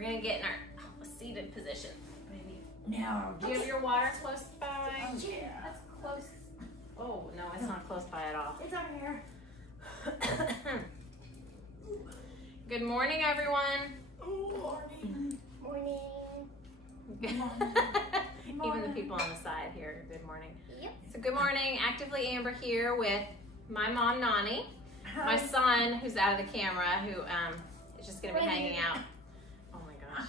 We're gonna get in our seated position. Now, Do you have your water close by? Oh, yeah. That's close. Oh, no, it's not close by at all. It's over here. Good morning, everyone. Morning. Morning. Even the people on the side here, good morning. Yep. So good morning, Actively Amber here with my mom, Nani, Hi. my son, who's out of the camera, who is just gonna be hanging out. Oh my gosh.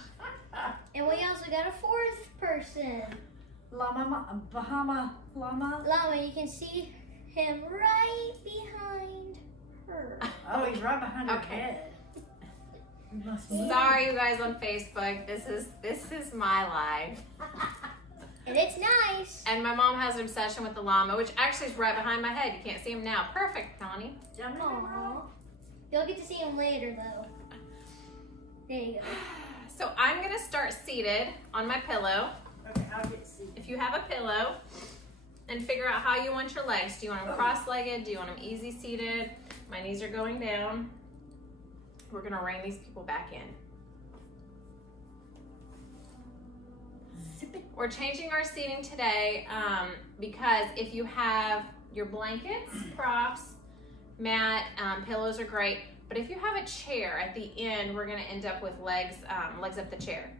And we also got a fourth person. Bahama Llama. Llama, you can see him right behind her. Oh, he's right behind her Okay. head. You must be- Sorry, you guys on Facebook. This is my life. And it's nice. And my mom has an obsession with the llama, which actually is right behind my head. You can't see him now. Perfect, Nani. Aww. You'll get to see him later, though. There you go. So I'm gonna start seated on my pillow. Okay, I'll get seated. If you have a pillow, and figure out how you want your legs. Do you want them cross-legged? Do you want them easy seated? My knees are going down. We're gonna rein these people back in. Zip it. We're changing our seating today because if you have your blankets, props, mat, pillows are great. But if you have a chair at the end, we're gonna end up with legs up the chair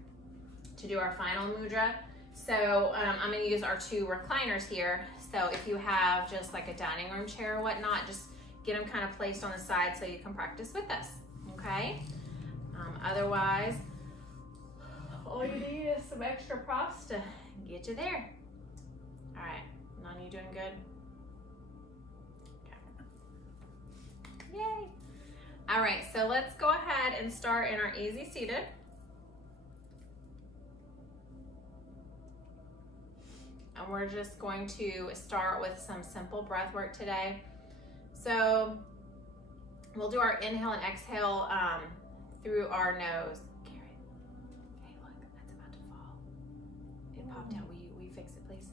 to do our final mudra. So I'm gonna use our two recliners here. So if you have just like a dining room chair or whatnot, just get them kind of placed on the side so you can practice with us, okay? Otherwise, all you need is some extra props to get you there. All right, Nani, you doing good? Okay. Yay. All right, so let's go ahead and start in our easy seated. And we're just going to start with some simple breath work today. So we'll do our inhale and exhale through our nose. Garrett, hey look, that's about to fall. It popped out. Will you fix it, please?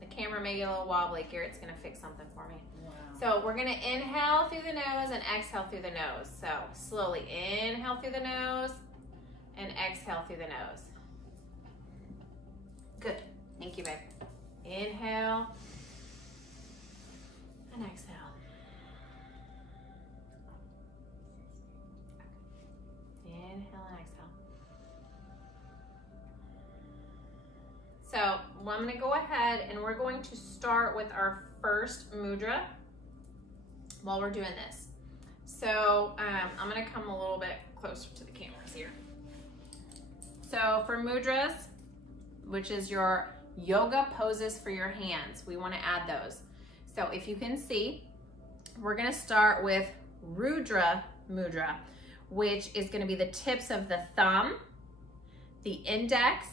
The camera may get a little wobbly. Garrett's gonna fix something for me. Wow. So we're gonna inhale through the nose and exhale through the nose. So slowly inhale through the nose and exhale through the nose. Good, thank you, babe. Inhale and exhale. Inhale and exhale. So I'm gonna go ahead and we're going to start with our first mudra while we're doing this. So I'm gonna come a little bit closer to the cameras here. So for mudras, which is your yoga poses for your hands, we wanna add those. So if you can see, we're gonna start with Rudra mudra, which is gonna be the tips of the thumb, the index,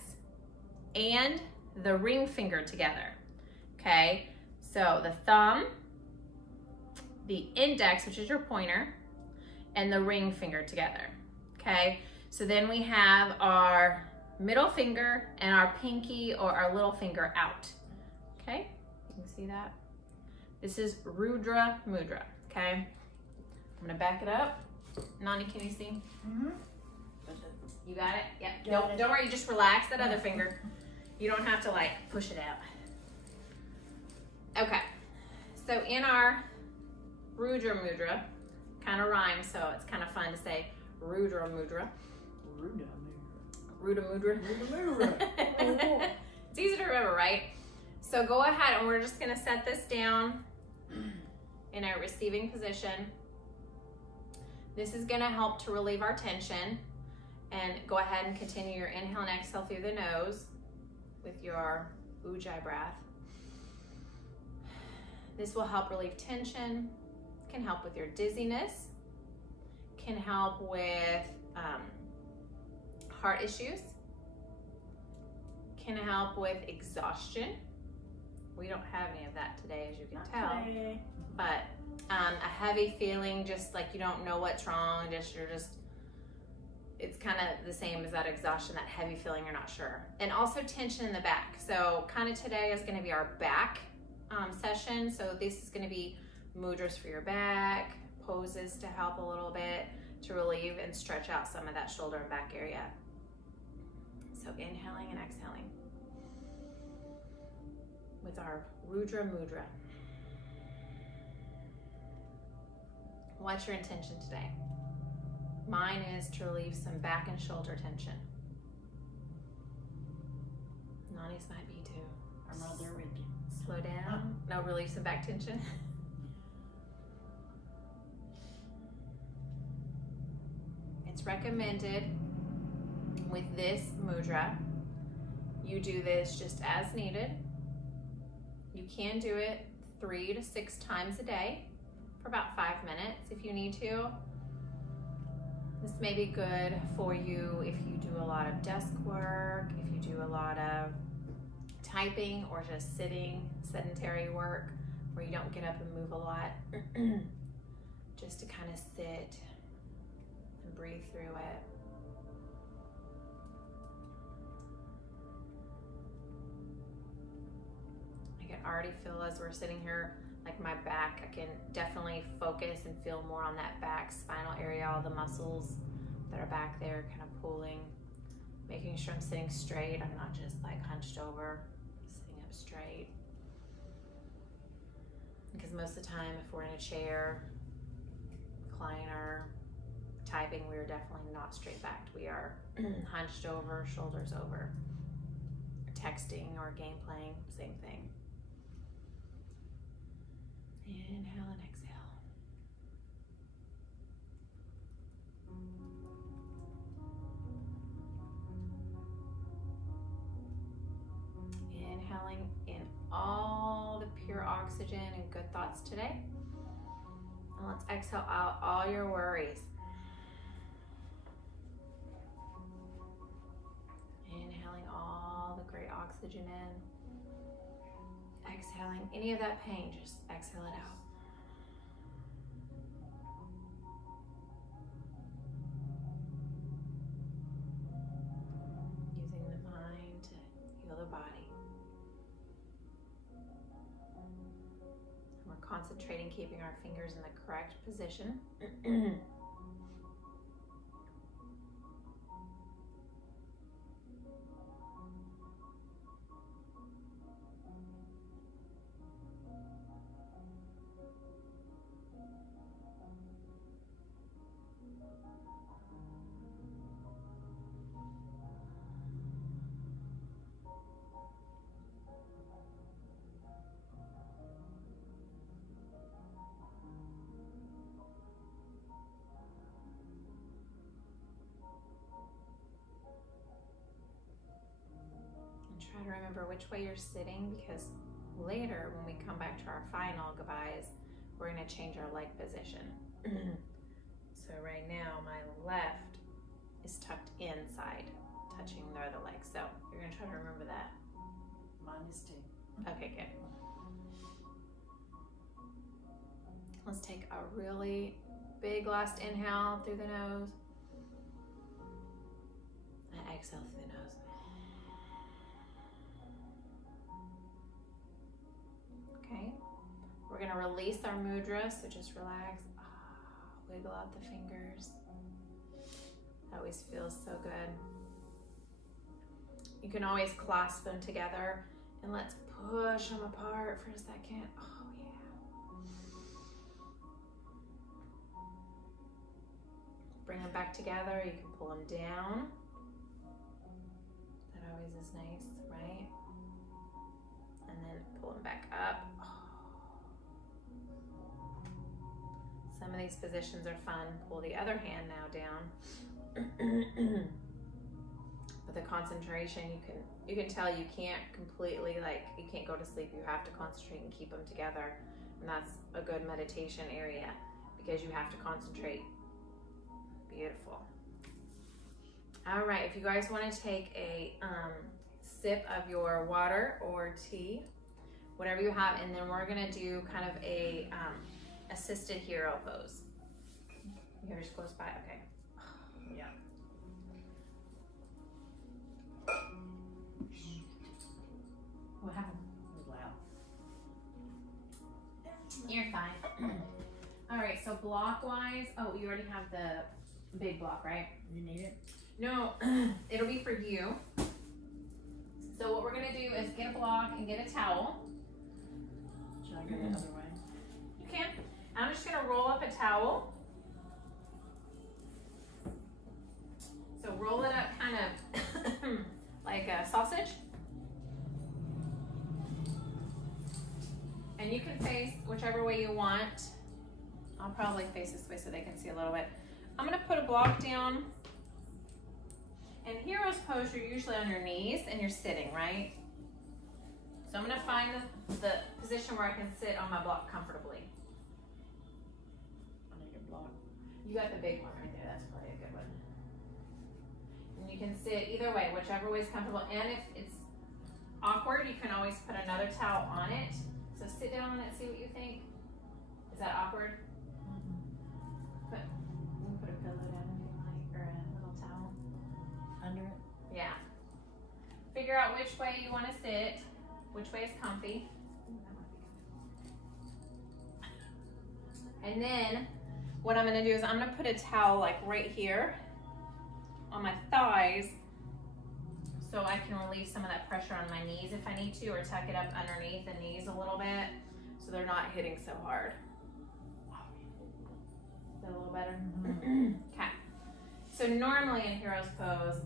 and the ring finger together, okay? So the thumb, the index, which is your pointer, and the ring finger together, okay? So then we have our middle finger and our pinky or our little finger out, okay? You can see that? This is Rudra mudra, okay? I'm gonna back it up. Nani, can you see? Mm-hmm. You got it? Yep. Got Nope, it. don't worry, just relax that other finger. You don't have to like push it out. Okay, so in our Rudra mudra, kind of rhymes, so it's kind of fun to say Rudra mudra. Rudra mudra. It's easy to remember, right? So go ahead and we're just gonna set this down in a receiving position. This is gonna help to relieve our tension. And go ahead and continue your inhale and exhale through the nose with your ujjayi breath. This will help relieve tension, can help with your dizziness, can help with heart issues, can help with exhaustion. We don't have any of that today, as you can tell, but a heavy feeling, just like you don't know what's wrong, it's kind of the same as that exhaustion, that heavy feeling, you're not sure. And also tension in the back. So kind of today is gonna be our back session. So this is gonna be mudras for your back, poses to help a little bit, to relieve and stretch out some of that shoulder and back area. So inhaling and exhaling with our Rudra mudra. What's your intention today? Mine is to relieve some back and shoulder tension. Nani's might be too. I'm right there with you. Slow down. No, relieve some back tension. It's recommended with this mudra, you do this just as needed. You can do it 3 to 6 times a day for about 5 minutes if you need to. This may be good for you if you do a lot of desk work, if you do a lot of typing or just sitting, sedentary work where you don't get up and move a lot. Just to kind of sit and breathe through it. I can already feel as we're sitting here, like my back, I can definitely focus and feel more on that back spinal area, all the muscles that are back there kind of pulling, making sure I'm sitting straight. I'm not just like hunched over, sitting up straight. Because most of the time, if we're in a chair, recliner, typing, we are definitely not straight backed. We are hunched over, shoulders over. Texting or game playing, same thing. Inhale and exhale. Inhaling in all the pure oxygen and good thoughts today. And let's exhale out all your worries. Inhaling all the great oxygen in. Exhaling any of that pain, just exhale it out. Using the mind to heal the body. And we're concentrating, keeping our fingers in the correct position. Try to remember which way you're sitting, because later when we come back to our final goodbyes, we're going to change our leg position. So right now my left is tucked inside, touching the other leg. So you're going to try to remember that. Mine is too. Okay, good. Let's take a really big last inhale through the nose and exhale through the nose. Okay, we're gonna release our mudra, so just relax. Wiggle out the fingers. That always feels so good. You can always clasp them together, and let's push them apart for a second. Oh yeah. Bring them back together. You can pull them down. That always is nice, right? And then pull them back up. Some of these positions are fun. Pull the other hand now down. With the concentration, you can tell you can't completely, like, you can't go to sleep. You have to concentrate and keep them together. And that's a good meditation area because you have to concentrate. Beautiful. All right, if you guys want to take a sip of your water or tea, whatever you have, and then we're gonna do kind of a assisted hero pose. You yours close by, okay. Yeah. What happened? Loud. You're fine. All right, so block-wise, oh, you already have the big block, right? You need it? No, it'll be for you. block and get a towel. Should I go the other way? You can. I'm just gonna roll up a towel. So roll it up kind of like a sausage. And you can face whichever way you want. I'll probably face this way so they can see a little bit. I'm gonna put a block down. In hero's pose, you're usually on your knees and you're sitting, right? So I'm gonna find the position where I can sit on my block comfortably. I need a block. You got the big one right there, that's probably a good one. And you can sit either way, whichever way is comfortable. And if it's awkward, you can always put another towel on it. So sit down on it, see what you think. Is that awkward? You can put a pillow down if you like, or a little towel. Under it? Yeah. Figure out which way you want to sit, which way is comfy. And then what I'm going to do is I'm going to put a towel like right here on my thighs so I can relieve some of that pressure on my knees if I need to, or tuck it up underneath the knees a little bit so they're not hitting so hard. Is that a little better? Okay. So normally in hero's pose,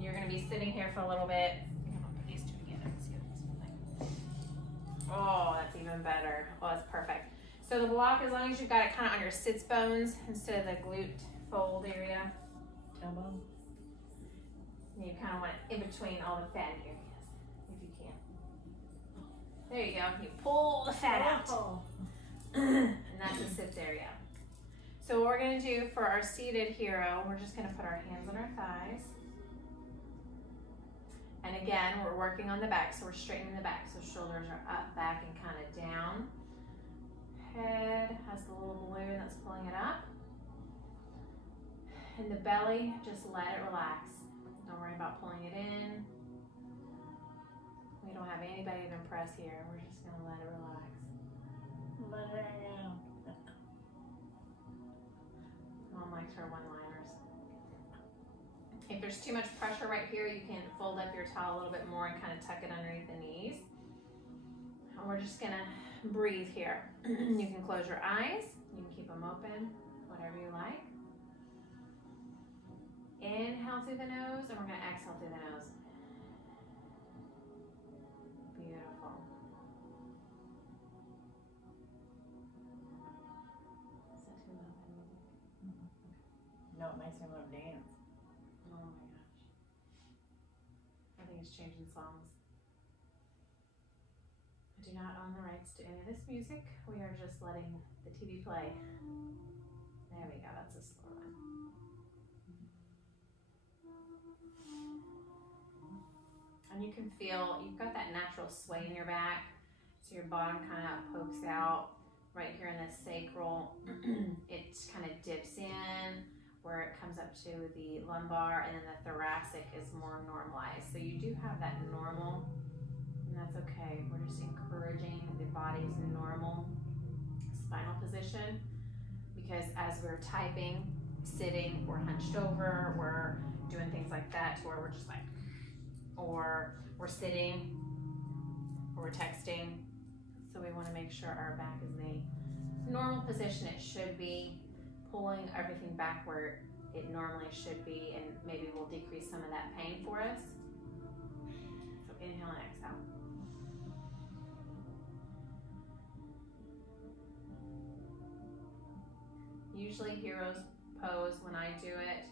you're going to be sitting here for a little bit. I'm going to put these two together and see what this looks like. Oh, that's even better. Oh, that's perfect. So the block, as long as you've got it kind of on your sits bones instead of the glute fold area. Tailbone? And you kind of want it in between all the fat areas, if you can. There you go. You pull the fat out. Oh. And that's the sits area. So what we're going to do for our seated hero, we're just going to put our hands on our thighs. And again, we're working on the back, so we're straightening the back. So shoulders are up, back, and kind of down. Head has the little balloon that's pulling it up. And the belly, just let it relax. Don't worry about pulling it in. We don't have anybody to impress here. We're just going to let it relax. Let her hang out. Mom likes her one-liners. If there's too much pressure right here, you can fold up your towel a little bit more and kind of tuck it underneath the knees. And we're just gonna breathe here. You can close your eyes. You can keep them open, whatever you like. Inhale through the nose, and we're gonna exhale through the nose. Beautiful. Is that too loud? No, it makes me want to dance. Oh my gosh. I think it's changing songs. I do not own the rights to any of this music. We are just letting the TV play. There we go, that's a slower one. And you can feel, you've got that natural sway in your back. So your bottom kind of pokes out right here in the sacral. It kind of dips in where it comes up to the lumbar, and then the thoracic is more normalized. So you do have that normal, and that's okay. We're just encouraging the body's normal spinal position, because as we're typing, sitting, we're hunched over, we're doing things like that to where we're just like, or we're sitting, or we're texting. So we want to make sure our back is in the normal position it should be, pulling everything back where it normally should be, and maybe we'll decrease some of that pain for us. So inhale and exhale. Usually hero's pose, when I do it,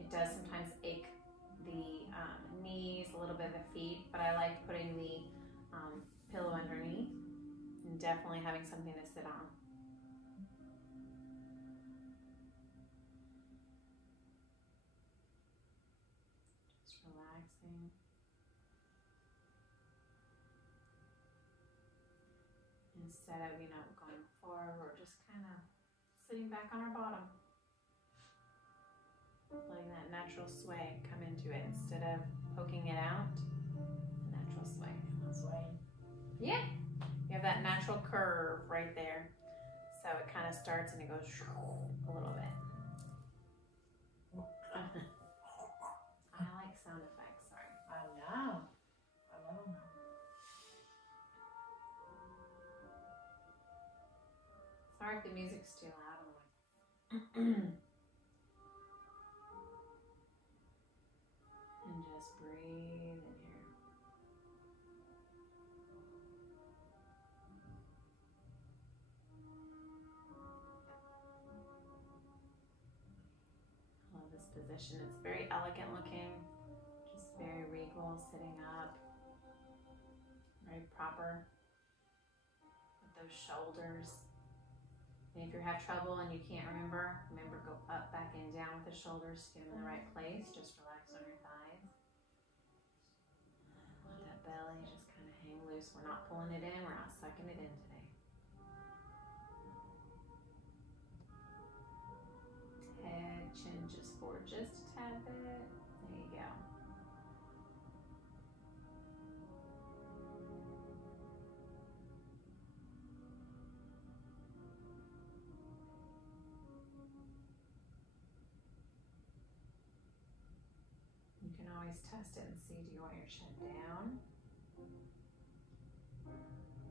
it does sometimes ache the knees, a little bit of the feet, but I like putting the pillow underneath and definitely having something to sit on. Just relaxing. Instead of, going forward, we're just kind of sitting back on our bottom. Letting that natural sway come into it instead of poking it out. Natural sway. Sway. Yeah. You have that natural curve right there. So it kind of starts and it goes a little bit. I like sound effects, sorry. I know. if the music's too loud. And just breathe in here. I love this position. It's very elegant looking, just very regal, sitting up, very proper with those shoulders. And if you have trouble and you can't remember, go up, back, and down with the shoulders to get them in the right place. Just relax on your thighs. Let that belly just kind of hang loose. We're not pulling it in, we're not sucking it in today. Head, chin just forward just a tad bit. There you go. You can always test it and see, do you want your chin down?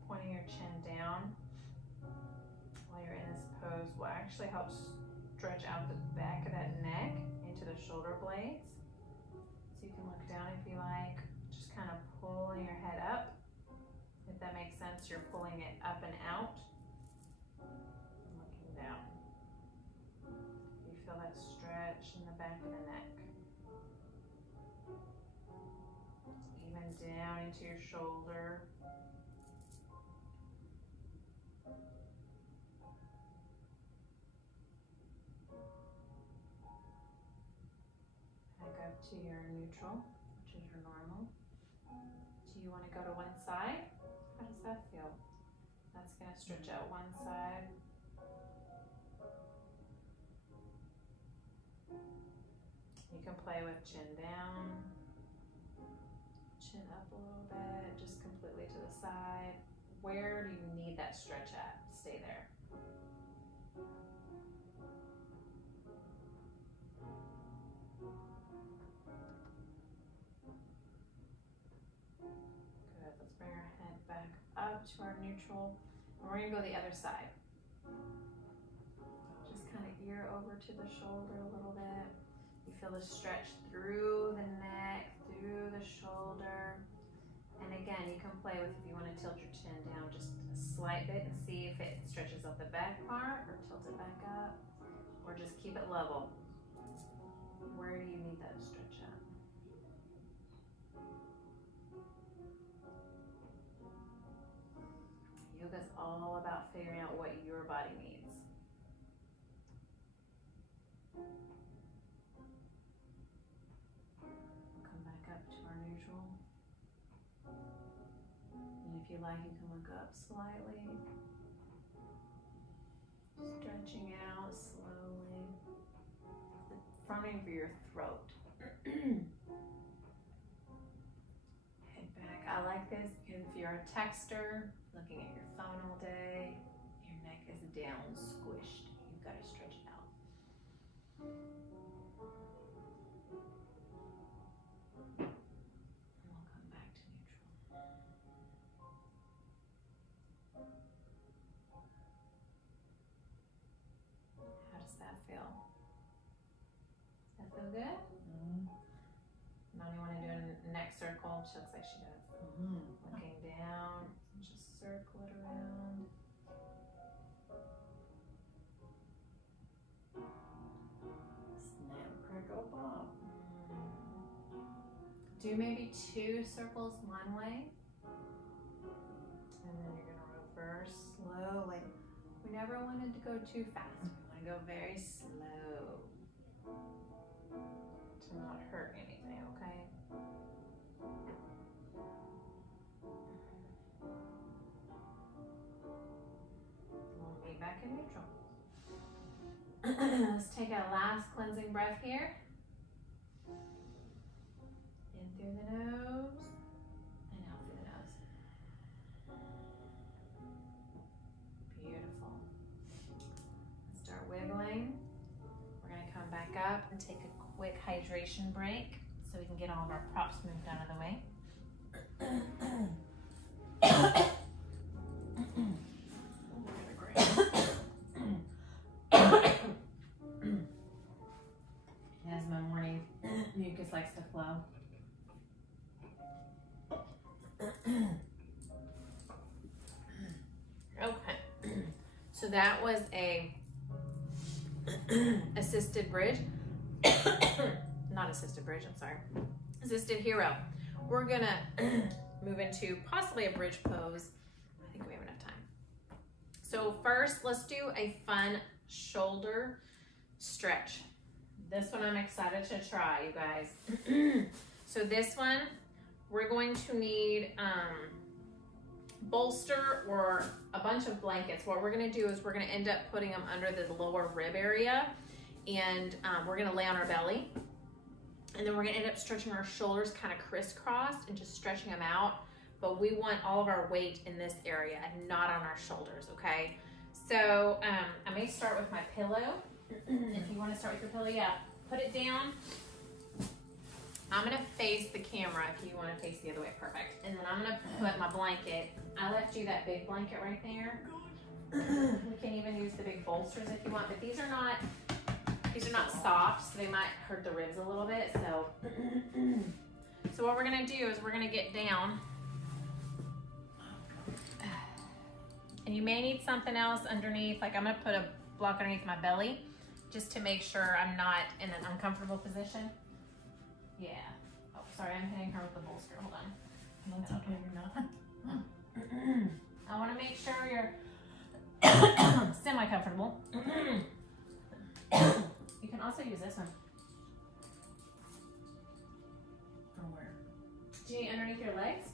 Pointing your chin down while you're in this pose will actually help stretch out the back of that neck into the shoulder blades. So you can look down if you like, just kind of pulling your head up. If that makes sense, you're pulling it up and out, and looking down. You feel that stretch in the back of the neck. Even down into your shoulder. Back up to your neutral, which is your normal. Do you want to go to one side? How does that feel? That's going to stretch out one side. You can play with chin down, chin up a little bit, just completely to the side. Where do you need that stretch at? Stay there. Good, let's bring our head back up to our neutral. And we're gonna go the other side. Just kind of ear over to the shoulder a little bit. You feel the stretch through the neck, through the shoulder. And again, you can play with, if you want to tilt your chin down just a slight bit and see if it stretches up the back part or tilt it back up, or just keep it level. Where do you need that stretch at? Yoga's all about figuring out what your body needs. Neutral. And if you like, you can look up slightly. Stretching out slowly. The fronting of your throat. Head back. I like this because if you're a texter, looking at your phone all day, your neck is down, squished. You've got to stretch it out. Feel? Does that feel good? Mm-hmm. Mommy want to do a neck circle? She looks like she does. Mm-hmm. Looking down, just circle it around. Snap, crackle, pop. Do maybe 2 circles one way. And then you're going to reverse slowly. We never wanted to go too fast. Go very slow to not hurt anything, okay? We'll be back in neutral. Let's take a last cleansing breath here. In through the nose and out through the nose. Beautiful. Start wiggling. We're going to come back up and take a quick hydration break so we can get all of our props moved out of the way. likes to flow. Okay, so that was a assisted bridge. Not assisted bridge, I'm sorry. Assisted hero. We're gonna move into possibly a bridge pose. I think we have enough time. So first, let's do a fun shoulder stretch. This one I'm excited to try, you guys. So this one, we're going to need bolster or a bunch of blankets. What we're gonna do is we're gonna end up putting them under the lower rib area, and we're gonna lay on our belly. And then we're gonna end up stretching our shoulders kind of crisscrossed and just stretching them out. But we want all of our weight in this area and not on our shoulders, okay? So I may start with my pillow. If you wanna start with your pillow, yeah, put it down. I'm gonna face the camera if you wanna face the other way, perfect. And then I'm gonna put my blanket. I left you that big blanket right there. We can even use the big bolsters if you want, but these are not soft, so they might hurt the ribs a little bit. So what we're gonna do is we're gonna get down. And you may need something else underneath, like I'm gonna put a block underneath my belly just to make sure I'm not in an uncomfortable position. Yeah. Oh, sorry, I'm hitting her with the bolster. Hold on. That's okay, you're not. I want to make sure you're semi-comfortable. You can also use this one. From where? Do you need underneath your legs?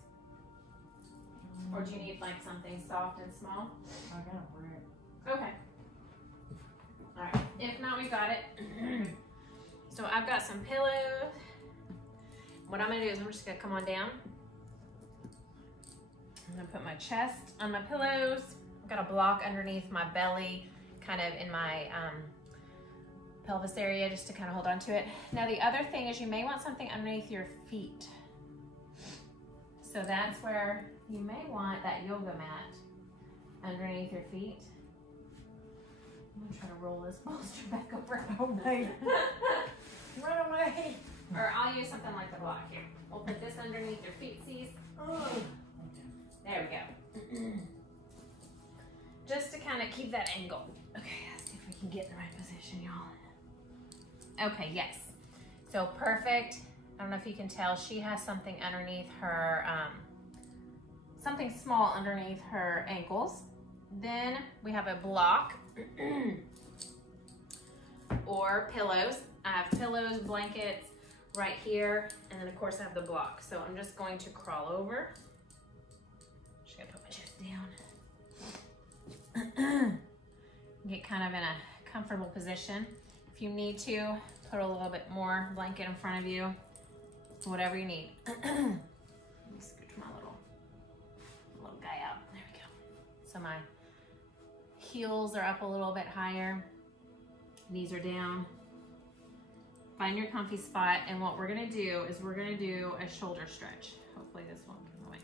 Or do you need like something soft and small? I got a rib. Okay. All right. If not, we got it. So I've got some pillows. What I'm gonna do is I'm just gonna come on down. I'm gonna put my chest on my pillows. I've got a block underneath my belly, kind of in my pelvis area, just to kind of hold on to it. Now the other thing is you may want something underneath your feet. So that's where you may want that yoga mat underneath your feet. I'm gonna try to roll this bolster back over. Oh, baby. Run away. Or I'll use something like the block here. We'll put this underneath your feetsies. Oh. There we go. Just to kind of keep that angle. Okay, let's see if we can get in the right position, y'all. Okay, yes. So perfect. I don't know if you can tell, she has something underneath her, something small underneath her ankles. Then we have a block or pillows. I have pillows, blankets right here, and then of course I have the block. So I'm just going to crawl over. Just gonna put my chest down. Get kind of in a comfortable position. If you need to, put a little bit more blanket in front of you, whatever you need. Let me scooch my little guy out. There we go. So my heels are up a little bit higher. Knees are down. Find your comfy spot, and what we're gonna do is we're gonna do a shoulder stretch. Hopefully this won't get in the way.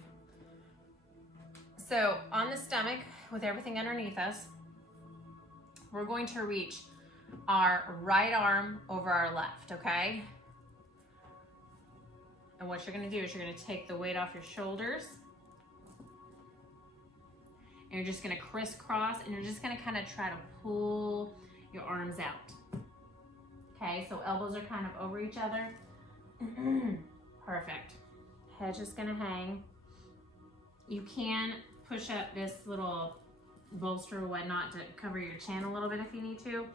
So on the stomach, with everything underneath us, we're going to reach our right arm over our left, okay? And what you're gonna do is you're gonna take the weight off your shoulders, and you're just gonna crisscross, and you're just gonna kind of try to pull your arms out. Okay, so elbows are kind of over each other. Perfect. Head's just gonna hang. You can push up this little bolster or whatnot to cover your chin a little bit if you need to.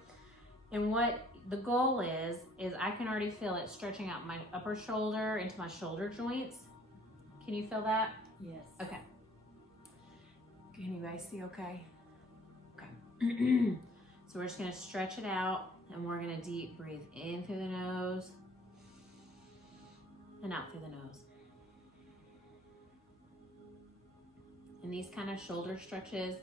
And what the goal is I can already feel it stretching out my upper shoulder into my shoulder joints. Can you feel that? Yes. Okay. Can you guys see okay? Okay. So we're just gonna stretch it out, and we're gonna deep breathe in through the nose and out through the nose. And these kind of shoulder stretches,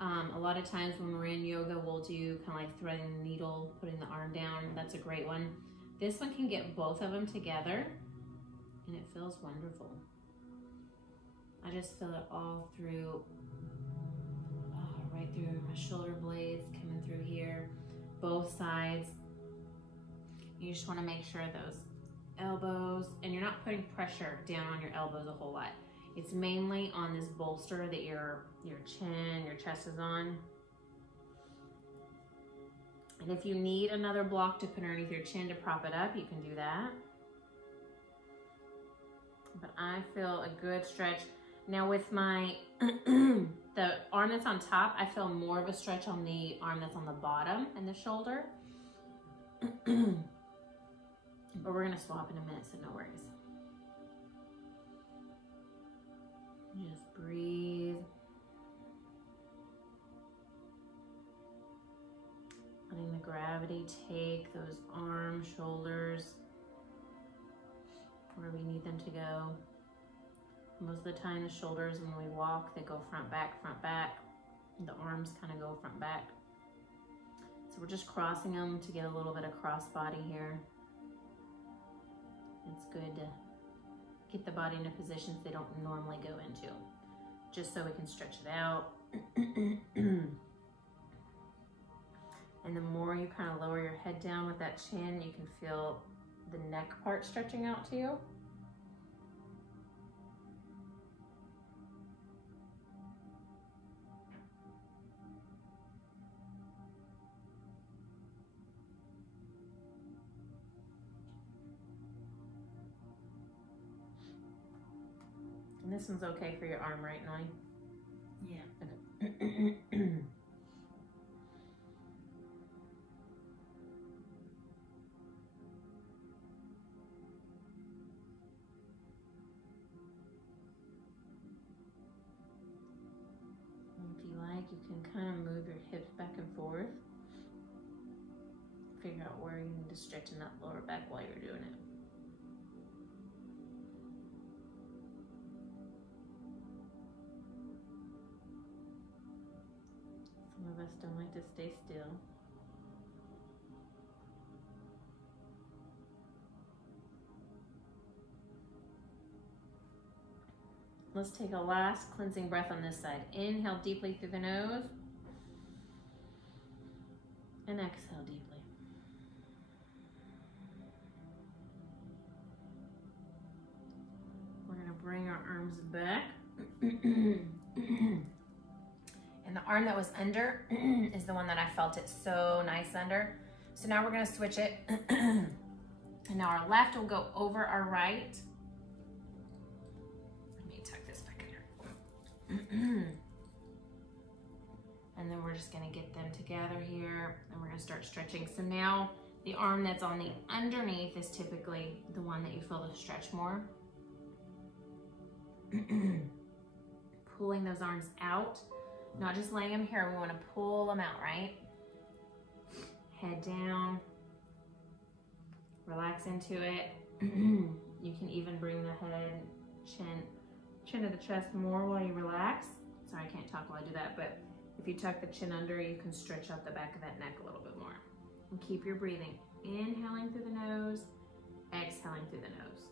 a lot of times when we're in yoga, we'll do kind of like threading the needle, putting the arm down. That's a great one. This one can get both of them together, and it feels wonderful. I just feel it all through, right through my shoulder blades, coming through here, both sides. You just want to make sure those elbows, and you're not putting pressure down on your elbows a whole lot. It's mainly on this bolster that your chin, your chest is on. And if you need another block to put underneath your chin to prop it up, you can do that. But I feel a good stretch. Now with my, the arm that's on top, I feel more of a stretch on the arm that's on the bottom and the shoulder. But we're gonna swap in a minute, so no worries. Just breathe. Letting the gravity take those arms, shoulders, where we need them to go. Most of the time, the shoulders, when we walk, they go front, back, front, back. The arms kind of go front, back. So we're just crossing them to get a little bit of cross body here. It's good to get the body into positions they don't normally go into, just so we can stretch it out. And the more you kind of lower your head down with that chin, you can feel the neck part stretching out to you. And this one's okay for your arm, right, Noi? Yeah. Okay. If you like, you can kind of move your hips back and forth. Figure out where you need to stretch in that lower back while you're doing it. Some of us don't like to stay still. Let's take a last cleansing breath on this side. Inhale deeply through the nose. And exhale deeply. We're going to bring our arms back. And the arm that was under is the one that I felt it so nice under. So now we're going to switch it. And now our left will go over our right. And then we're just gonna get them together here and we're gonna start stretching. So now the arm that's on the underneath is typically the one that you feel the stretch more. Pulling those arms out, not just laying them here, we wanna pull them out, right? Head down, relax into it. You can even bring the head, chin to the chest more while you relax. Sorry, I can't talk while I do that, but if you tuck the chin under, you can stretch out the back of that neck a little bit more. And keep your breathing. Inhaling through the nose, exhaling through the nose.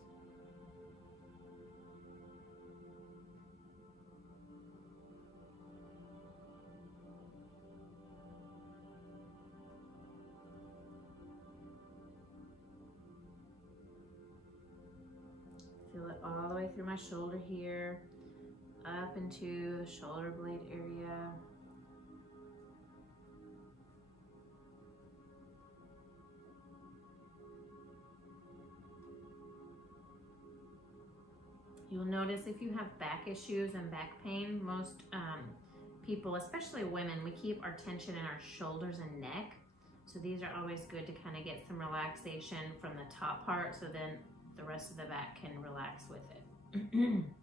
Feel it all the way through my shoulder here, up into the shoulder blade area. You'll notice if you have back issues and back pain, most people, especially women, we keep our tension in our shoulders and neck. So these are always good to kind of get some relaxation from the top part, so then the rest of the back can relax with it. And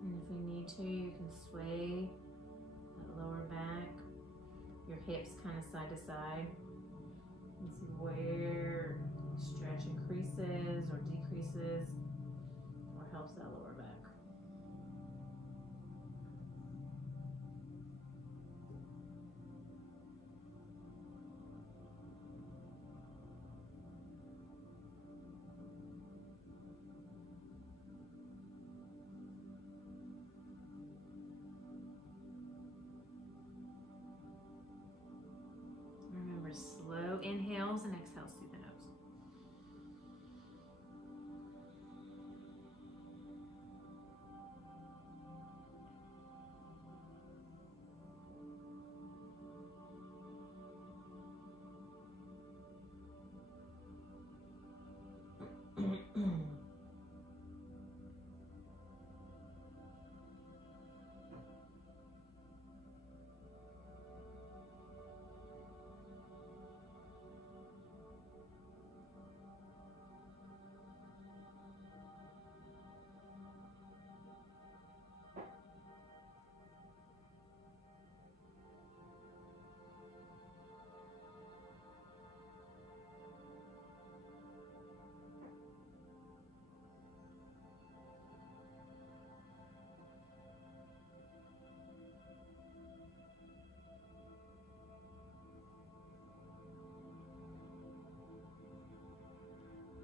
if you need to, you can sway that lower back, your hips kind of side to side, and see where stretch increases or decreases or helps that lower back. inhales and exhales through the nose.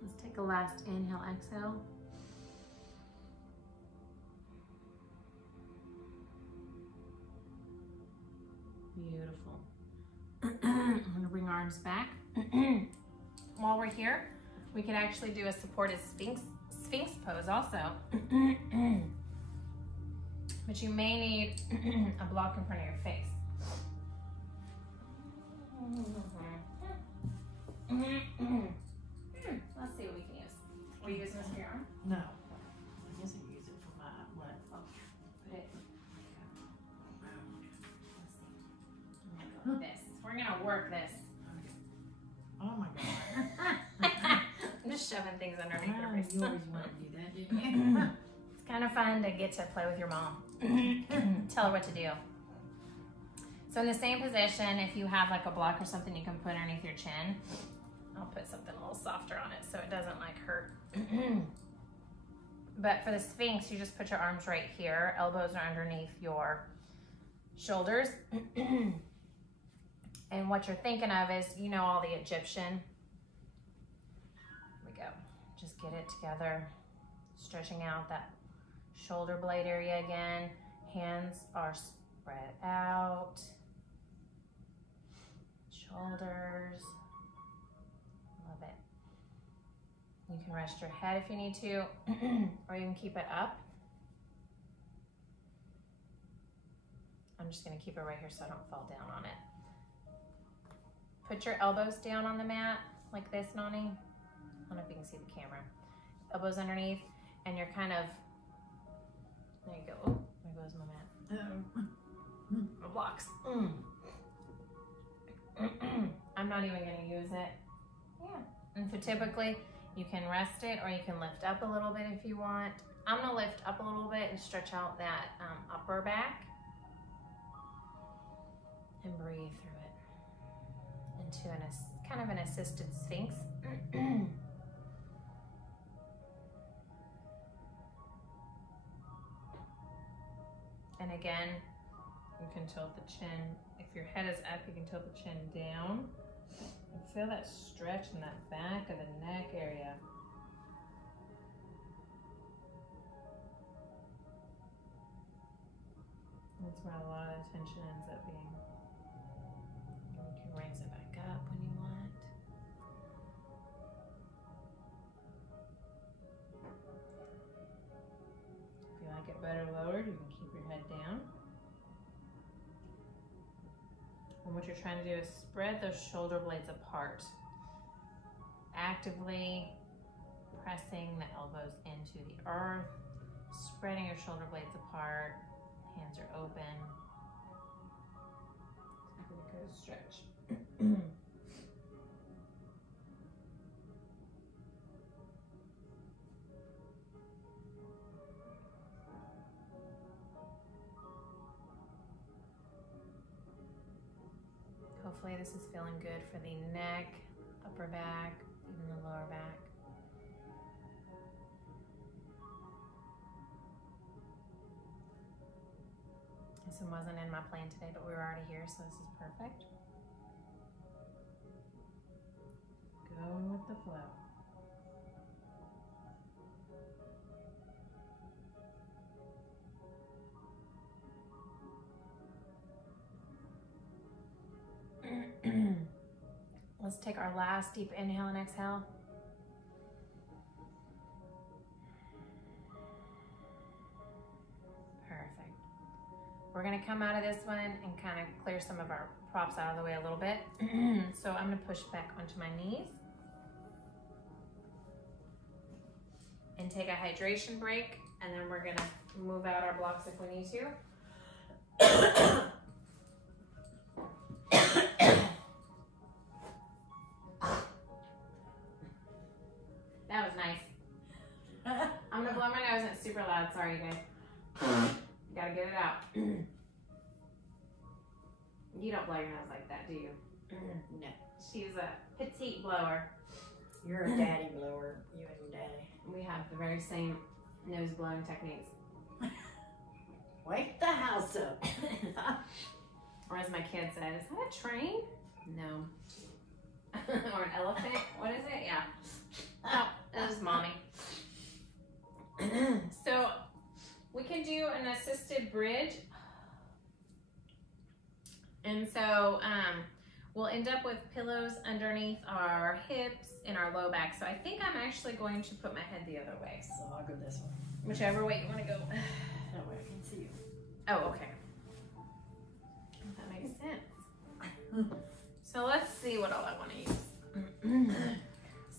Let's take a last inhale, exhale. Beautiful. I'm gonna bring arms back. While we're here, we could actually do a supported Sphinx pose also. But you may need a block in front of your face. Let's see what we can use. Are you using this for your arm? No. I guess I use it for my what? Oh, put it. Let's see. I'm gonna go like this. We're gonna work this. Oh my God. I'm just shoving things underneath her face. You always wanted to do that, didn't you? It's kind of fun to get to play with your mom. Tell her what to do. So in the same position, if you have like a block or something you can put underneath your chin, I'll put something a little softer on it so it doesn't like hurt. But for the Sphinx, you just put your arms right here. Elbows are underneath your shoulders. And what you're thinking of is, you know, all the Egyptian. Here we go. Just get it together. Stretching out that shoulder blade area again. Hands are spread out. Shoulders. Love it. You can rest your head if you need to, or you can keep it up. I'm just gonna keep it right here so I don't fall down on it. Put your elbows down on the mat, like this, Nani. I don't know if you can see the camera. Elbows underneath, and you're kind of, there you go. Oh, there goes my mat. My blocks. I'm not even gonna use it. Yeah, and so typically you can rest it or you can lift up a little bit if you want. I'm gonna lift up a little bit and stretch out that upper back and breathe through it into kind of an assisted Sphinx. And again, you can tilt the chin. If your head is up, you can tilt the chin down. And feel that stretch in that back of the neck area. That's where a lot of the tension ends up being. You can raise it back up when you want. If you like it better lowered, you can keep your head down. And what you're trying to do is spread those shoulder blades apart. Actively pressing the elbows into the earth, spreading your shoulder blades apart. Hands are open. Take a good stretch. Hopefully this is feeling good for the neck, upper back, even the lower back. This one wasn't in my plan today, but we were already here, so this is perfect. Go with the flow. Let's take our last deep inhale and exhale. Perfect. We're gonna come out of this one and kind of clear some of our props out of the way a little bit. So I'm gonna push back onto my knees and take a hydration break, and then we're gonna move out our blocks if we need to. That was nice. I'm gonna blow my nose and it's super loud. Sorry, you guys. Gotta get it out. You don't blow your nose like that, do you? No. She's a petite blower. You're a daddy blower. You and your daddy. We have the very same nose blowing techniques. Wake the house up. Or as my kid said, is that a train? No. Or an elephant? What is it? Yeah. Oh, that was mommy. So we can do an assisted bridge. And so we'll end up with pillows underneath our hips and our low back. So I think I'm actually going to put my head the other way. So I'll go this way. Whichever way you want to go. That way I can see you. Oh, okay. That makes sense. So let's see what all I want to use.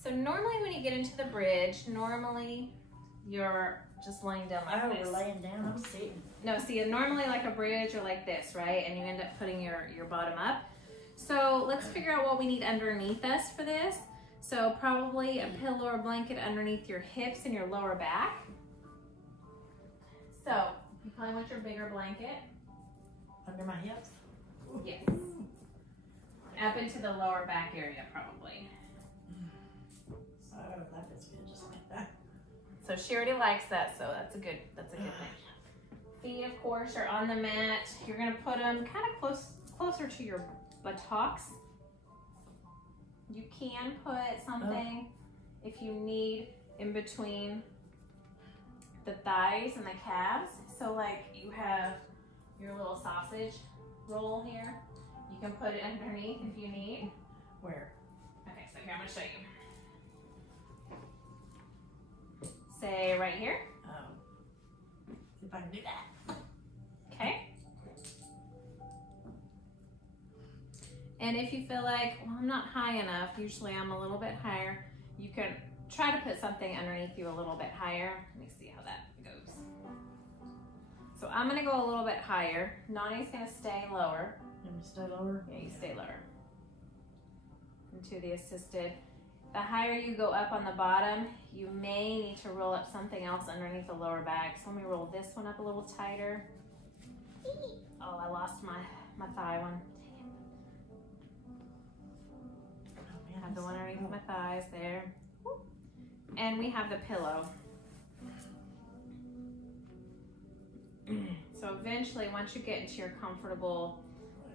So normally when you get into the bridge, normally you're just laying down like this. We're laying down. I'm sitting. No, see, normally like a bridge or like this, right? And you end up putting your bottom up. So let's figure out what we need underneath us for this. So probably a pillow or blanket underneath your hips and your lower back. So you play with your bigger blanket. Under my hips? Yes. Up into the lower back area, probably. Oh, that feels good, just like that. So she already likes that, so that's a good thing. Feet, of course, are on the mat. You're gonna put them kind of closer to your buttocks. You can put something if you need in between the thighs and the calves. So like you have your little sausage roll here. You can put it underneath if you need. Where? Okay, so here, I'm gonna show you. Say right here. See if I can do that. Okay. And if you feel like, well, I'm not high enough, usually I'm a little bit higher, you can try to put something underneath you a little bit higher. Let me see how that goes. So I'm gonna go a little bit higher. Nani's gonna stay lower. Let me stay lower? Yeah, you stay lower. Into the assisted. The higher you go up on the bottom, you may need to roll up something else underneath the lower back. So let me roll this one up a little tighter. Oh, I lost my thigh one. I have the one underneath my thighs there. And we have the pillow. So eventually, once you get into your comfortable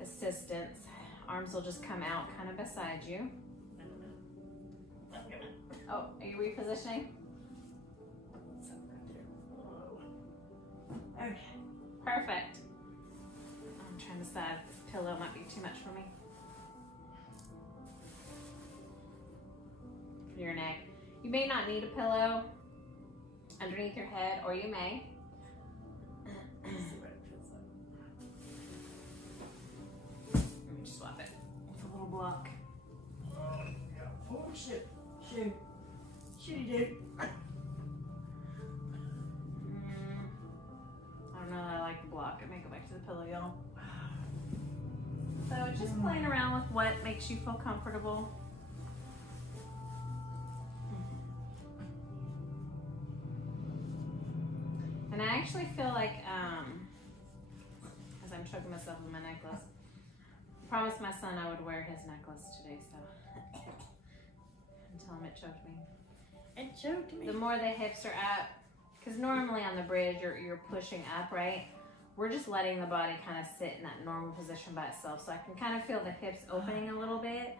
assistance, arms will just come out kind of beside you. Oh, are you repositioning? Okay. Perfect. I'm trying to decide if this pillow might be too much for me. For your neck. You may not need a pillow underneath your head, or you may. Let's see what it feels like. Let me just swap it. It's a little block. Oh, shit. Shoot. Shooty dude. I don't know that I like the block. I may go back to the pillow, y'all. So just playing around with what makes you feel comfortable. And I actually feel like, as I'm choking myself with my necklace, I promised my son I would wear his necklace today, so until him it choked me. It choked me. The more the hips are up, because normally on the bridge you're pushing up, right? We're just letting the body kind of sit in that normal position by itself. So I can kind of feel the hips opening a little bit,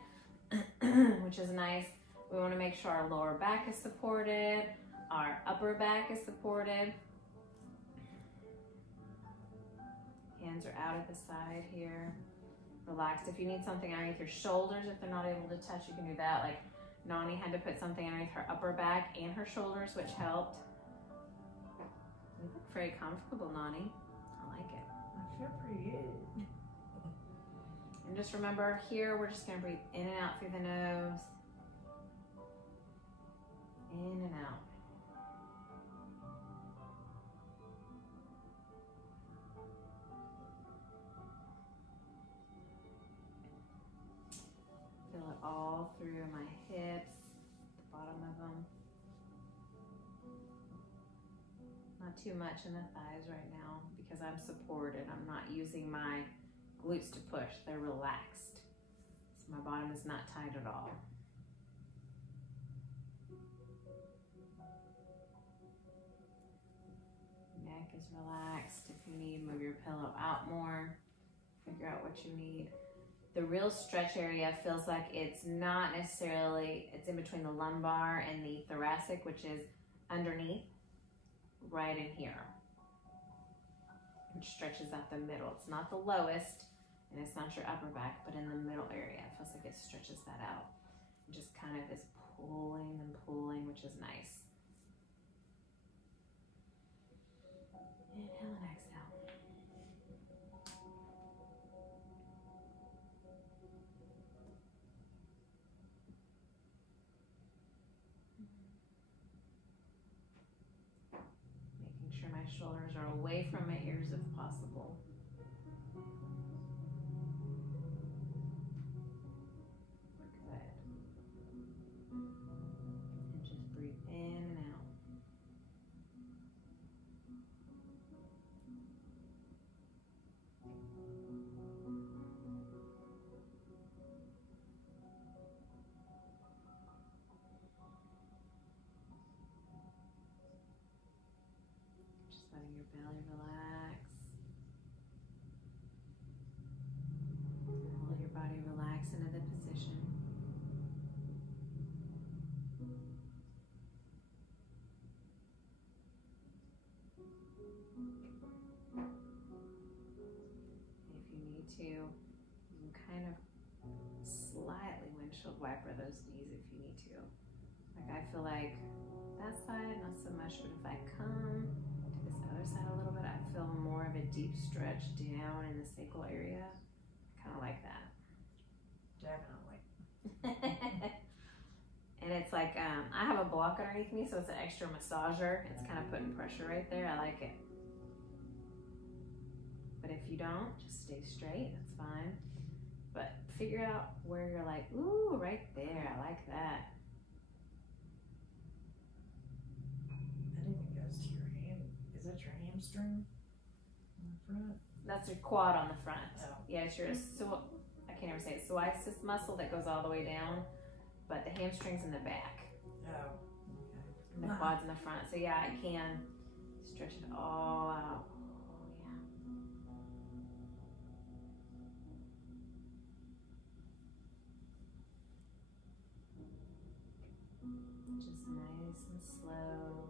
which is nice. We want to make sure our lower back is supported, our upper back is supported. Hands are out at the side here. relaxed. If you need something underneath your shoulders, if they're not able to touch, you can do that. Like Nani had to put something underneath her upper back and her shoulders, which helped. You look very comfortable, Nani. I like it. I feel pretty good. And just remember here, we're just gonna breathe in and out through the nose. In and out. Feel it all through my hips, the bottom of them. Not too much in the thighs right now because I'm supported. I'm not using my glutes to push. They're relaxed. So my bottom is not tight at all. Neck is relaxed. If you need, move your pillow out more. Figure out what you need. The real stretch area feels like it's not necessarily, it's in between the lumbar and the thoracic, which is underneath, right in here, which stretches out the middle. It's not the lowest, and it's not your upper back, but in the middle area. It feels like it stretches that out. It just kind of is pulling and pulling, which is nice. Inhale and exhale. Making sure my shoulders are away from my ears if possible. Good. And just breathe in and out. Just letting your belly relax. And let your body relax into the position. If you need to, you can kind of slightly windshield wiper those knees if you need to. Like I feel like that side, not so much, but if I come to this other side a little bit, I feel more of a deep stretch down in the sacral area. I kind of like that. Definitely. And it's like, I have a block underneath me, so it's an extra massager. It's kind of putting pressure right there. I like it. But if you don't, just stay straight, that's fine. But figure out where you're like, ooh, right there, I like that. That even goes to your ham. Is that your hamstring on the front? That's your quad on the front. Oh. Yeah, it's your, I can't ever say it, psoas muscle that goes all the way down, but the hamstring's in the back. Oh. Okay. And the quad's in the front. So yeah, I can stretch it all out. Just nice and slow.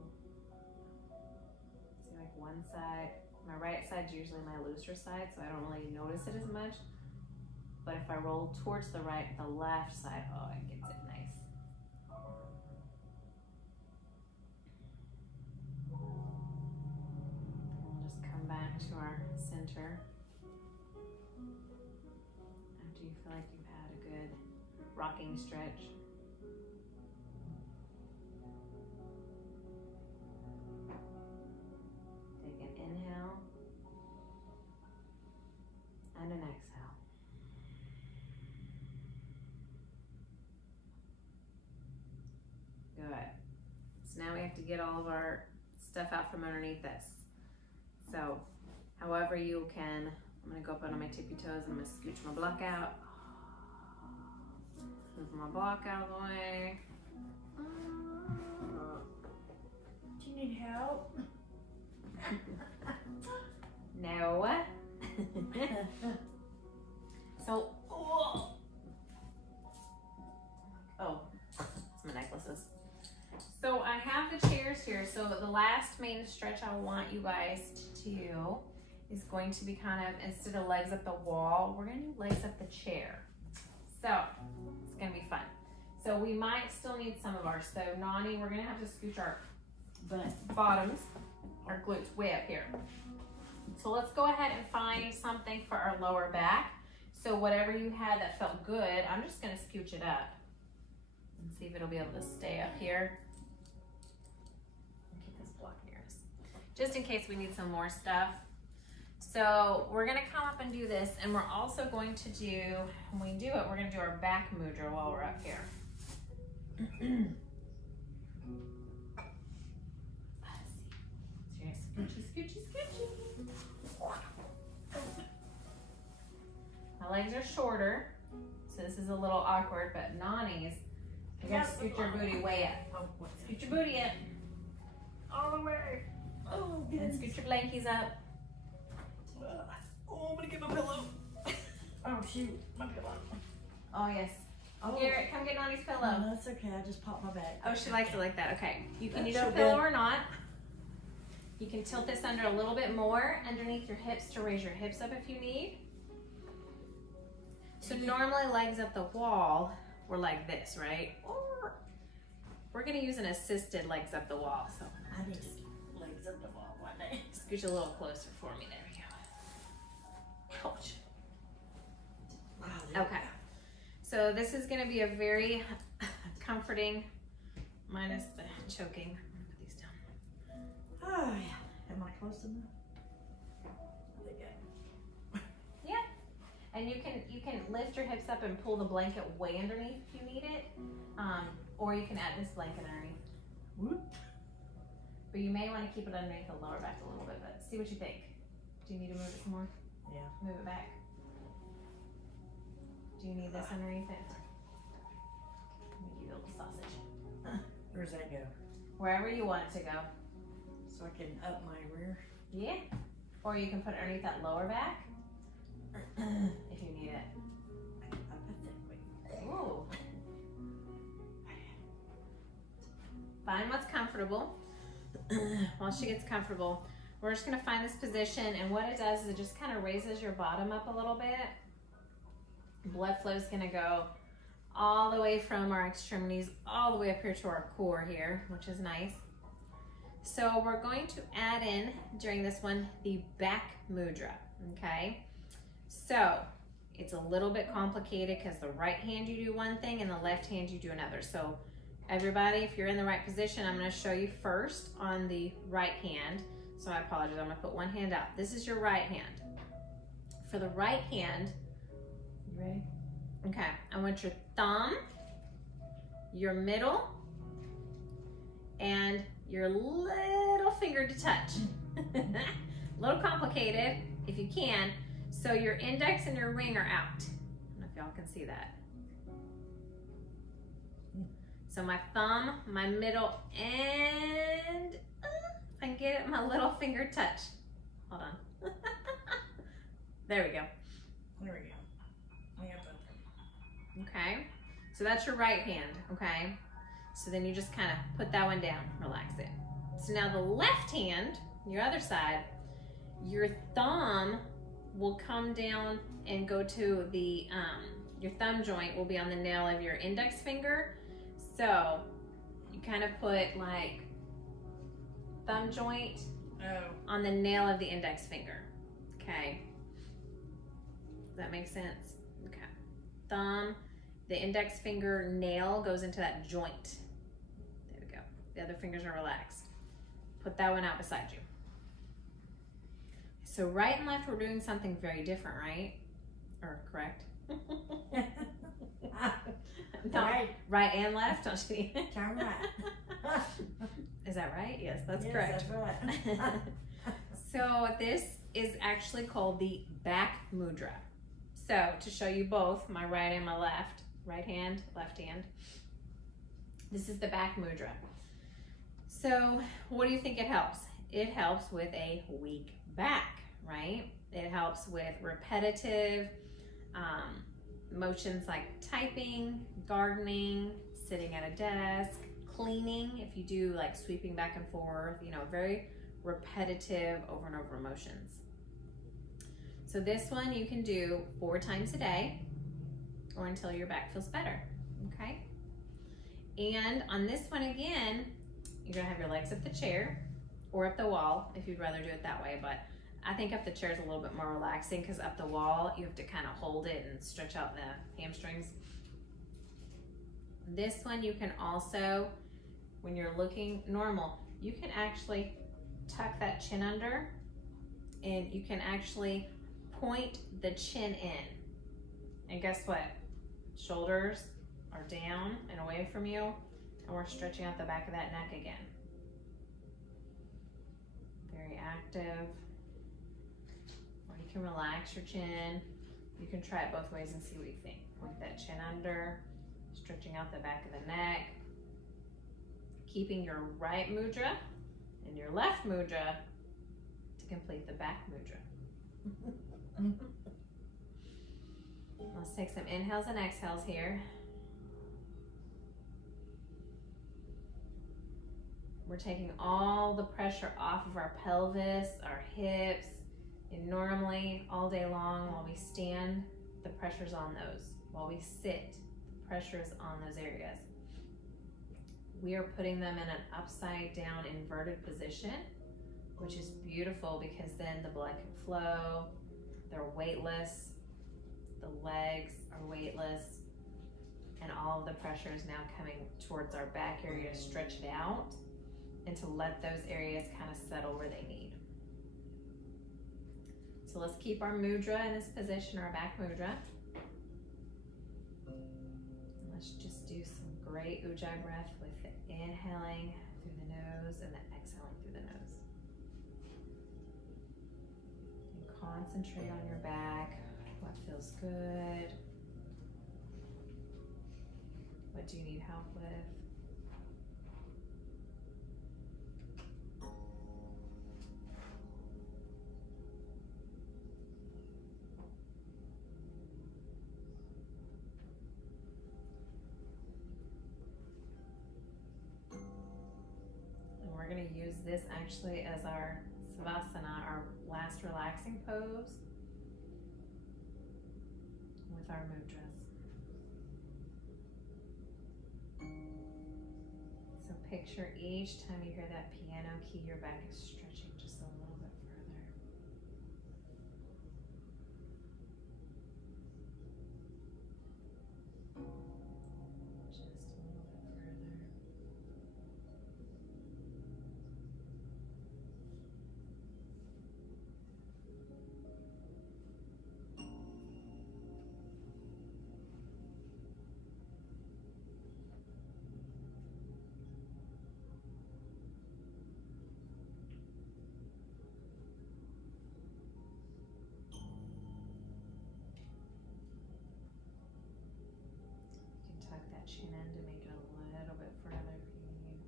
See, like one side, my right side's usually my looser side, so I don't really notice it as much. But if I roll towards the right, the left side, oh, it gets it nice. And we'll just come back to our center after you feel like you've had a good rocking stretch. Take an inhale and an exhale. Good. So now we have to get all of our stuff out from underneath us. So however you can, I'm gonna go up onto my tippy toes and I'm gonna scooch my block out. Move my block out of the way. Do you need help? No. So, oh, it's my necklaces. So I have the chairs here. So the last main stretch I want you guys to do is going to be kind of, instead of legs up the wall, we're gonna do legs up the chair. So it's gonna be fun. So we might still need some of ours. So Nani, we're gonna have to scooch our bottoms, our glutes way up here. So let's go ahead and find something for our lower back. So whatever you had that felt good, I'm just gonna scooch it up and see if it'll be able to stay up here. Keep this block near us, just in case we need some more stuff. So we're gonna come up and do this, and we're also going to do, when we do it, we're gonna do our back mudra while we're up here. Scoochie, scoochie, scoochie. My legs are shorter, so this is a little awkward, but Nani's, you gotta scoot your booty way up. Scoot your booty up. All the way. Oh, And scoot your blankies up. Oh, I'm gonna get my pillow. Oh, shoot, my pillow. Oh, yes. Oh. Garrett, come get Nani's pillow. No, that's okay. I just popped my back. Oh, she likes it like that. Okay. You can That's use a so pillow good. or not. You can tilt this under a little bit more underneath your hips to raise your hips up if you need. So normally legs up the wall, we're like this, right? Or we're gonna use an assisted legs up the wall. So I need legs up the wall one day. scooch a little closer for me. There we go. Ouch. Wow, Okay. So this is gonna be a very comforting, minus the choking. I'm gonna put these down. Oh, yeah. Am I close enough? I think I am. Yeah. And you can lift your hips up and pull the blanket way underneath if you need it. Or you can add this blanket underneath. Whoop. But you may want to keep it underneath the lower back a little bit, but see what you think. Do you need to move it some more? Yeah. Move it back. Do you need this underneath it? Let me give you a little sausage. Where's that go? Wherever you want it to go. So I can up my rear. Yeah. Or you can put it underneath that lower back if you need it. I put that way. Ooh. Find what's comfortable. While she gets comfortable, we're just gonna find this position, and what it does is it just kind of raises your bottom up a little bit. Blood flow is gonna go all the way from our extremities all the way up here to our core here, which is nice. So we're going to add in, during this one, the back mudra, okay? So it's a little bit complicated because the right hand you do one thing and the left hand you do another. So everybody, if you're in the right position, I'm gonna show you first on the right hand. So I apologize, I'm gonna put one hand out. This is your right hand. For the right hand, you ready? Okay, I want your thumb, your middle, and your little finger to touch. A little complicated, if you can. So your index and your ring are out. I don't know if y'all can see that. So my thumb, my middle, and if I can get it, my little finger touch. Hold on. There we go. There we go. I got both. Okay, so that's your right hand, okay? So then you just kind of put that one down, relax it. So now the left hand, your other side, your thumb will come down and go to the, your thumb joint will be on the nail of your index finger. So you kind of put like thumb joint on the nail of the index finger, okay? Does that make sense? Okay. Thumb, the index finger nail goes into that joint. There we go. The other fingers are relaxed. Put that one out beside you. So right and left, we're doing something very different, right? Or correct? No, right and left, don't you? Turn right. Is that right? Yes, that's Yes, correct. that's right. So this is actually called the back mudra. So to show you both, my right and my left, right hand, left hand, this is the back mudra. So what do you think it helps? It helps with a weak back, right? It helps with repetitive motions like typing, gardening, sitting at a desk, cleaning, if you do like sweeping back and forth, you know, very repetitive over and over motions. So this one you can do 4 times a day or until your back feels better, okay? And on this one again, you're gonna have your legs up the chair or up the wall if you'd rather do it that way, but I think up the chair is a little bit more relaxing because up the wall, you have to kind of hold it and stretch out the hamstrings. This one you can also, when you're looking normal, you can actually tuck that chin under and you can actually point the chin in. And guess what? Shoulders are down and away from you, and we're stretching out the back of that neck again. Very active. Or you can relax your chin. You can try it both ways and see what you think. Point that chin under, stretching out the back of the neck, keeping your right mudra and your left mudra to complete the back mudra. Let's take some inhales and exhales here. We're taking all the pressure off of our pelvis, our hips, and normally all day long while we stand, the pressure's on those. While we sit, the pressure is on those areas. We are putting them in an upside down inverted position, which is beautiful because then the blood can flow, they're weightless, the legs are weightless, and all of the pressure is now coming towards our back area to stretch it out and to let those areas kind of settle where they need. So let's keep our mudra in this position, our back mudra. Let's just do some great ujjayi breath with the inhaling through the nose and the exhaling through the nose. And concentrate on your back, what feels good. What do you need help with? We're going to use this actually as our savasana, our last relaxing pose with our mudras. So picture each time you hear that piano key, your back is stretching just a little bit further. Just a little bit further. Tuck that chin in to make it a little bit further if you need.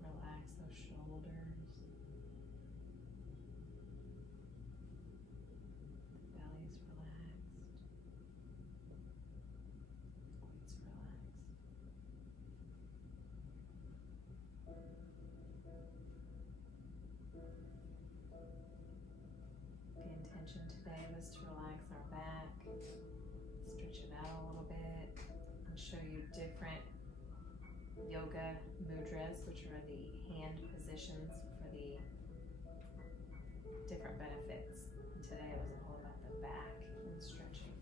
Relax those shoulders. The belly's relaxed. It's relaxed. The intention today was to relax our back, stretch it out a little bit, and show you different yoga mudras, which are the hand positions for the different benefits. And today it was all about the back and stretching.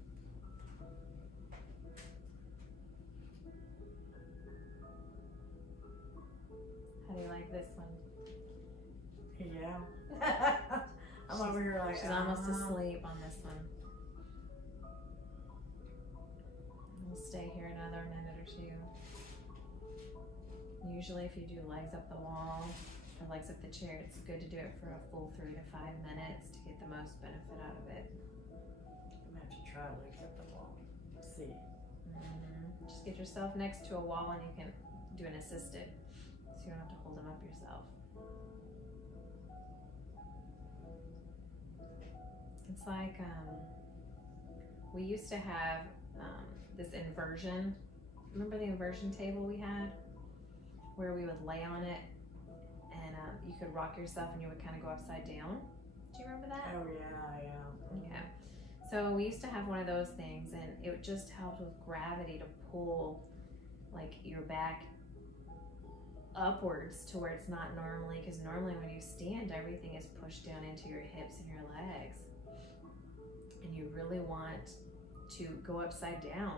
How do you like this one? Yeah. I'm over here like, She's almost asleep on this one. We'll stay here another minute or two. Usually if you do legs up the wall or legs up the chair, it's good to do it for a full 3 to 5 minutes to get the most benefit out of it. I'm gonna have to try try to like hit the wall. See. Just get yourself next to a wall and you can do an assisted, so you don't have to hold them up yourself. It's like we used to have this inversion. Remember the inversion table we had, where we would lay on it and you could rock yourself and you would kind of go upside down. Do you remember that? Oh yeah, yeah. Yeah. So we used to have one of those things, and it would just help with gravity to pull like your back upwards to where it's not normally, because normally when you stand, everything is pushed down into your hips and your legs. And you really want to go upside down.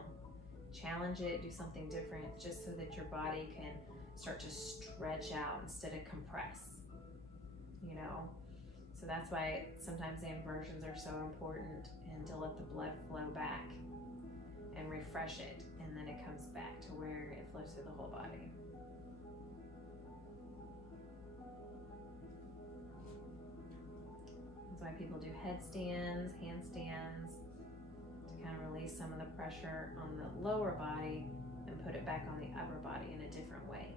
Challenge it, do something different, just so that your body can start to stretch out instead of compress, you know? So that's why sometimes the inversions are so important, and to let the blood flow back and refresh it, and then it comes back to where it flows through the whole body. That's why people do headstands, handstands, to kind of release some of the pressure on the lower body and put it back on the upper body in a different way.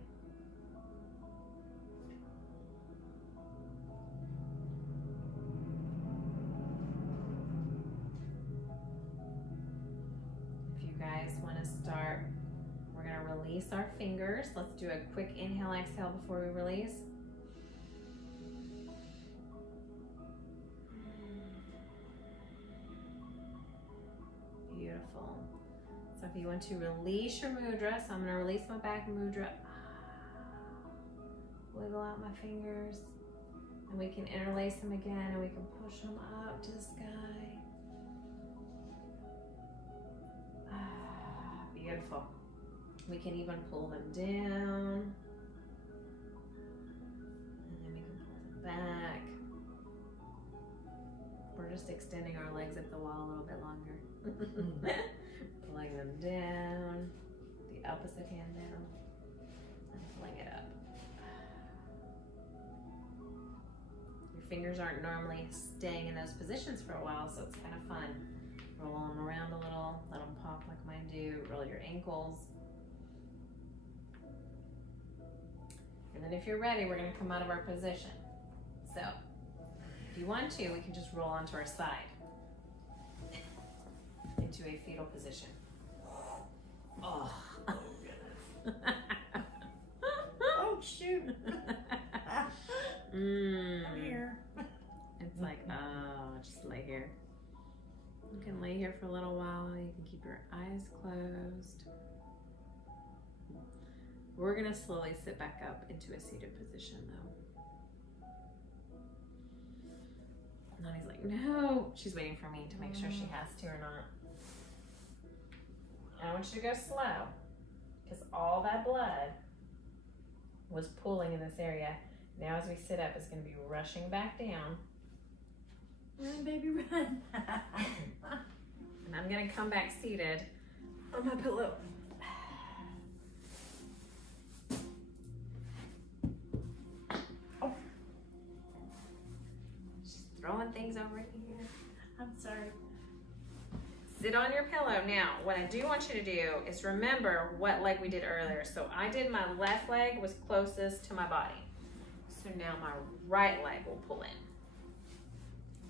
If you guys want to start, we're going to release our fingers. Let's do a quick inhale, exhale before we release. Beautiful. So if you want to release your mudra, so I'm going to release my back mudra. Wiggle out my fingers. And we can interlace them again, and we can push them up to the sky. Beautiful. We can even pull them down. And then we can pull them back. We're just extending our legs up the wall a little bit longer. Pulling them down, the opposite hand down, and pulling it up. Your fingers aren't normally staying in those positions for a while, so it's kind of fun. Roll them around a little, let them pop like mine do, roll your ankles. And then if you're ready, we're gonna come out of our position. So, if you want to, we can just roll onto our side into a fetal position. Oh, Oh shoot! I'm here. It's like, oh, just lay here. You can lay here for a little while. You can keep your eyes closed. We're gonna slowly sit back up into a seated position though. Nani's like, no. She's waiting for me to make sure she has to or not. And I want you to go slow, because all that blood was pooling in this area. Now as we sit up, it's going to be rushing back down. Run, baby, run. And I'm going to come back seated on my pillow. Oh. Just throwing things over here. I'm sorry. Sit on your pillow. Now, what I do want you to do is remember what leg we did earlier. So I did my left leg was closest to my body. So now my right leg will pull in.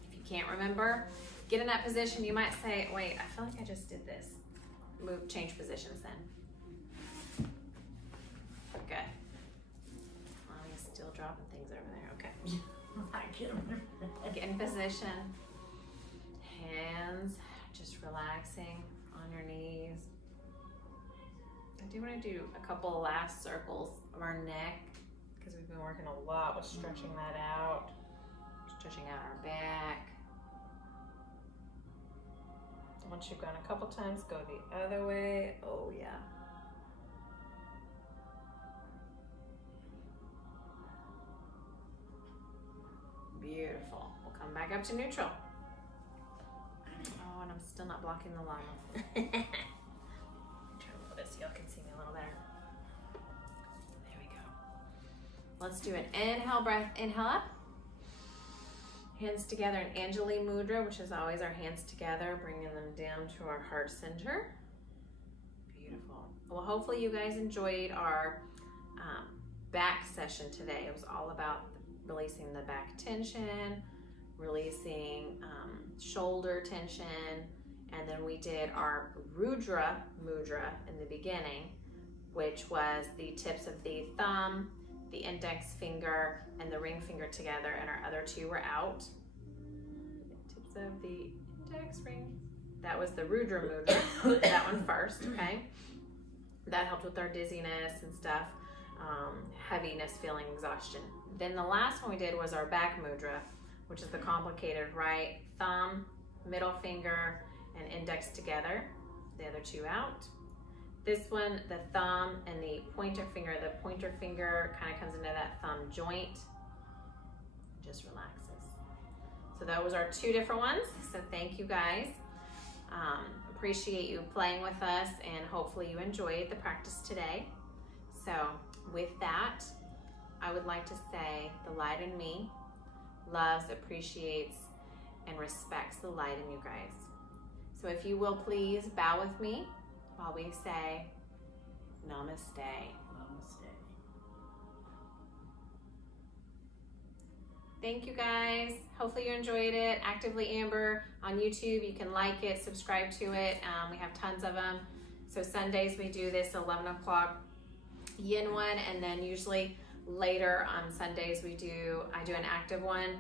If you can't remember, get in that position. You might say, wait, I feel like I just did this. Move, change positions then. Good. Mommy's still dropping things over there. Okay. I can't remember. Get in position. Hands just relaxing on your knees. I do want to do a couple last circles of our neck, because we've been working a lot with stretching that out, stretching out our back. Once you've gone a couple times, go the other way. Oh yeah. Beautiful. We'll come back up to neutral. Oh, and I'm still not blocking the llama. Try to move this so y'all can see me a little better. There we go. Let's do an inhale breath. Inhale up. Hands together in Anjali mudra, which is always our hands together, bringing them down to our heart center. Beautiful. Well, hopefully you guys enjoyed our back session today. It was all about releasing the back tension, releasing shoulder tension, and then we did our Rudra mudra in the beginning, which was the tips of the thumb, the index finger, and the ring finger together, and our other two were out. Tips of the index ring. That was the Rudra mudra, that one first, okay? That helped with our dizziness and stuff, heaviness, feeling, exhaustion. Then the last one we did was our back mudra, which is the complicated right thumb, middle finger, and index together, the other two out. This one, the thumb and the pointer finger kind of comes into that thumb joint, just relaxes. So that was our two different ones. So thank you guys. Appreciate you playing with us, and hopefully you enjoyed the practice today. So with that, I would like to say the light in me loves, appreciates, and respects the light in you guys. So if you will please bow with me while we say namaste. Namaste. Thank you guys. Hopefully you enjoyed it. Actively Amber on YouTube. You can like it, subscribe to it. We have tons of them. So Sundays we do this 11 o'clock yin one, and then usually later on Sundays I do an active one.